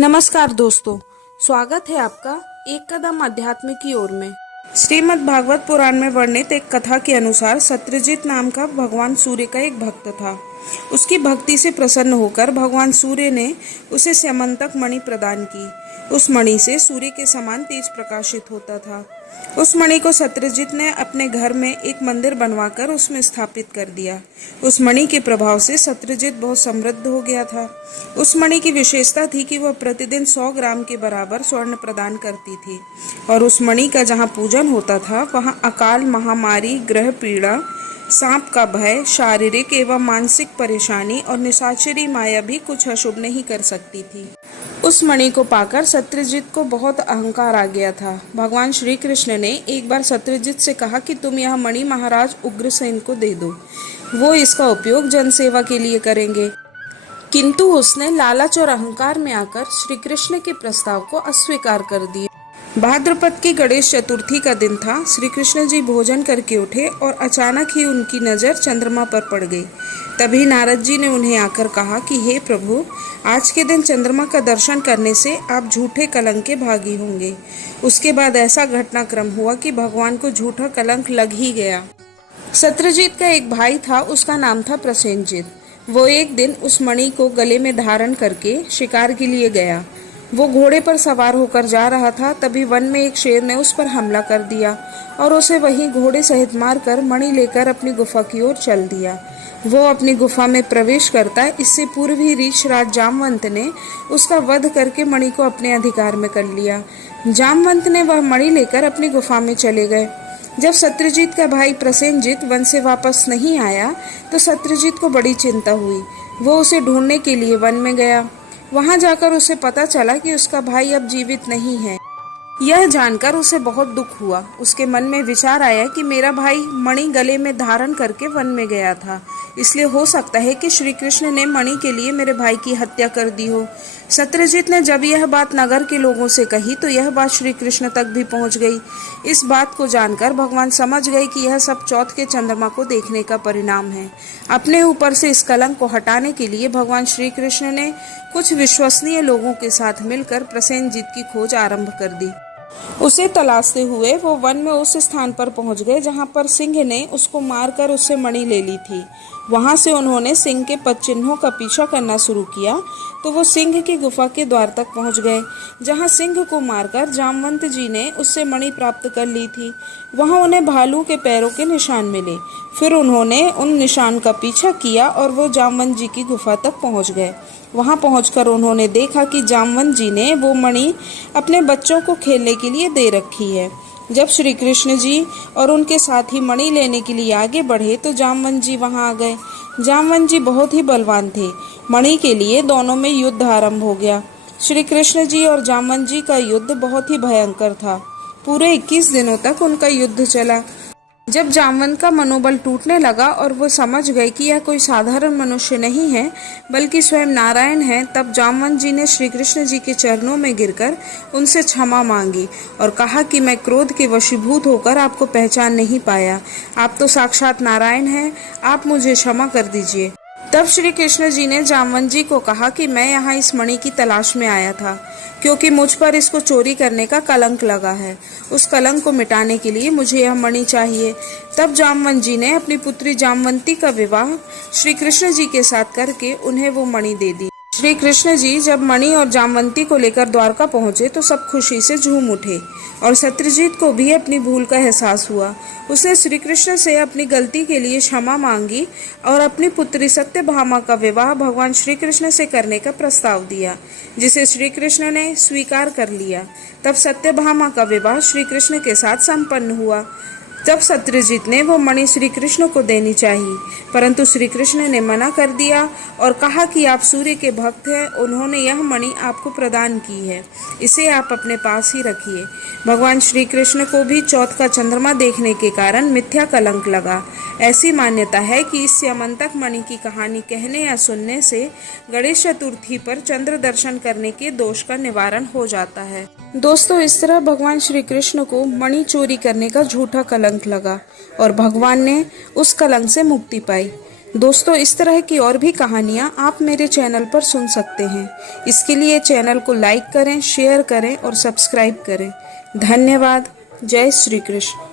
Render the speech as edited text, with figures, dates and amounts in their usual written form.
नमस्कार दोस्तों, स्वागत है आपका एक कदम अध्यात्म की ओर में। श्रीमद् भागवत पुराण में वर्णित एक कथा के अनुसार सत्यजित नाम का भगवान सूर्य का एक भक्त था। उसकी भक्ति से प्रसन्न होकर भगवान सूर्य ने उसे स्यमंतक मणि प्रदान की। उस मणि से सूर्य के समान तेज प्रकाशित होता था। उस मणि को सत्यजित ने अपने घर में एक मंदिर बनवाकर उसमें स्थापित कर दिया। उस मणि के प्रभाव से सत्यजित बहुत समृद्ध हो गया था। उस मणि की विशेषता थी कि वह प्रतिदिन 100 ग्राम के बराबर स्वर्ण प्रदान करती थी और उस मणि का जहाँ पूजन होता था वहाँ अकाल, महामारी, ग्रह पीड़ा, सांप का भय, शारीरिक एवं मानसिक परेशानी और निशाचरी माया भी कुछ अशुभ नहीं कर सकती थी। उस मणि को पाकर सत्यजित को बहुत अहंकार आ गया था। भगवान श्री कृष्ण ने एक बार सत्यजित से कहा कि तुम यह मणि महाराज उग्रसेन को दे दो, वो इसका उपयोग जनसेवा के लिए करेंगे। किंतु उसने लालच और अहंकार में आकर श्री कृष्ण के प्रस्ताव को अस्वीकार कर दिया। भाद्रपद की गणेश चतुर्थी का दिन था। श्री कृष्ण जी भोजन करके उठे और अचानक ही उनकी नज़र चंद्रमा पर पड़ गई। तभी नारद जी ने उन्हें आकर कहा कि हे प्रभु, आज के दिन चंद्रमा का दर्शन करने से आप झूठे कलंक के भागी होंगे। उसके बाद ऐसा घटनाक्रम हुआ कि भगवान को झूठा कलंक लग ही गया। सत्यजित का एक भाई था, उसका नाम था प्रसेनजित। वो एक दिन उस मणि को गले में धारण करके शिकार के लिए गया। वो घोड़े पर सवार होकर जा रहा था, तभी वन में एक शेर ने उस पर हमला कर दिया और उसे वहीं घोड़े सहित मारकर मणि लेकर अपनी गुफा की ओर चल दिया। वो अपनी गुफा में प्रवेश करता है, इससे पूर्व ही ऋषराज जामवंत ने उसका वध करके मणि को अपने अधिकार में कर लिया। जामवंत ने वह मणि लेकर अपनी गुफा में चले गए। जब सत्यजित का भाई प्रसेनजित वन से वापस नहीं आया तो सत्यजित को बड़ी चिंता हुई। वो उसे ढूंढने के लिए वन में गया। वहां जाकर उसे पता चला कि उसका भाई अब जीवित नहीं है। यह जानकर उसे बहुत दुख हुआ। उसके मन में विचार आया कि मेरा भाई मणि गले में धारण करके वन में गया था, इसलिए हो सकता है कि श्री कृष्ण ने मणि के लिए मेरे भाई की हत्या कर दी हो। सत्यजित ने जब यह बात नगर के लोगों से कही तो यह बात श्री कृष्ण तक भी पहुंच गई। इस बात को जानकर भगवान समझ गए कि यह सब चौथ के चंद्रमा को देखने का परिणाम है। अपने ऊपर से इस कलंक को हटाने के लिए भगवान श्री कृष्ण ने कुछ विश्वसनीय लोगों के साथ मिलकर प्रसेनजित की खोज आरंभ कर दी। उसे तलाशते हुए वो वन में उस स्थान पर पहुंच गए जहां पर सिंह ने उसको मारकर उससे मणि ले ली थी। वहां से उन्होंने सिंह के पद चिन्हों का पीछा करना शुरू किया तो वो सिंह की गुफा के द्वार तक पहुंच गए, जहां सिंह को मारकर जामवंत जी ने उससे मणि प्राप्त कर ली थी। वहां उन्हें भालू के पैरों के निशान मिले। फिर उन्होंने उन निशान का पीछा किया और वो जामवंत जी की गुफा तक पहुंच गए। वहां पहुंचकर उन्होंने देखा कि जामवंत जी ने वो मणि अपने बच्चों को खेलने के लिए दे रखी है। जब श्री कृष्ण जी और उनके साथी मणि लेने के लिए आगे बढ़े तो जामवंत जी वहां आ गए। जामवंत जी बहुत ही बलवान थे। मणि के लिए दोनों में युद्ध आरंभ हो गया। श्री कृष्ण जी और जामवंत जी का युद्ध बहुत ही भयंकर था। पूरे 21 दिनों तक उनका युद्ध चला। जब जामवंत का मनोबल टूटने लगा और वो समझ गए कि यह कोई साधारण मनुष्य नहीं है बल्कि स्वयं नारायण है, तब जामवंत जी ने श्री कृष्ण जी के चरणों में गिरकर उनसे क्षमा मांगी और कहा कि मैं क्रोध के वशीभूत होकर आपको पहचान नहीं पाया। आप तो साक्षात नारायण हैं, आप मुझे क्षमा कर दीजिए। तब श्री कृष्ण जी ने जामवंत जी को कहा कि मैं यहाँ इस मणि की तलाश में आया था क्योंकि मुझ पर इसको चोरी करने का कलंक लगा है। उस कलंक को मिटाने के लिए मुझे यह मणि चाहिए। तब जामवंत जी ने अपनी पुत्री जामवंती का विवाह श्री कृष्ण जी के साथ करके उन्हें वो मणि दे दी। श्री कृष्ण जी जब मणि और जामवंती को लेकर द्वारका पहुंचे तो सब खुशी से झूम उठे और सत्यजित को भी अपनी भूल का एहसास हुआ। उसने श्री कृष्ण से अपनी गलती के लिए क्षमा मांगी और अपनी पुत्री सत्यभामा का विवाह भगवान श्री कृष्ण से करने का प्रस्ताव दिया, जिसे श्री कृष्ण ने स्वीकार कर लिया। तब सत्यभामा का विवाह श्री कृष्ण के साथ संपन्न हुआ। तब सत्यजित ने वो मणि श्री कृष्ण को देनी चाहिए, परंतु श्री कृष्ण ने मना कर दिया और कहा कि आप सूर्य के भक्त हैं, उन्होंने यह मणि आपको प्रदान की है, इसे आप अपने पास ही रखिए। भगवान श्री कृष्ण को भी चौथ का चंद्रमा देखने के कारण मिथ्या कलंक लगा। ऐसी मान्यता है कि इस स्यमंतक मणि की कहानी कहने या सुनने से गणेश चतुर्थी पर चंद्र दर्शन करने के दोष का निवारण हो जाता है। दोस्तों, इस तरह भगवान श्री कृष्ण को मणि चोरी करने का झूठा कलंक लगा और भगवान ने उस कलंक से मुक्ति पाई। दोस्तों, इस तरह की और भी कहानियाँ आप मेरे चैनल पर सुन सकते हैं। इसके लिए चैनल को लाइक करें, शेयर करें और सब्सक्राइब करें। धन्यवाद। जय श्री कृष्ण।